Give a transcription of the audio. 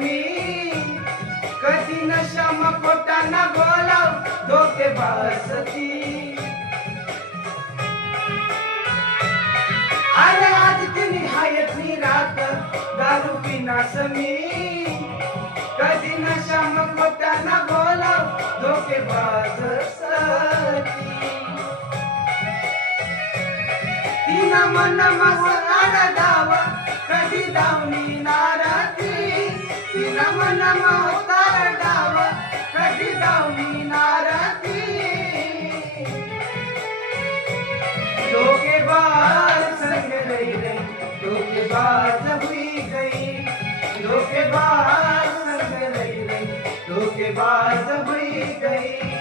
मी कधी नशा मकोटाना बोलाव धोकेबाज ती. अरे आज तिने हायत मी रात दारू पिनास मी कधी नशा मकोटाना बोलाव धोकेबाज ती. तिना मन मसनार दावा कधी दावणी नाराती. तिना मन मसनार दावा कधी दावणी नाराती. धोकेबाज संग रही रही धोकेबाज हुई गई. धोकेबाज संग रही रही धोकेबाज हुई गई.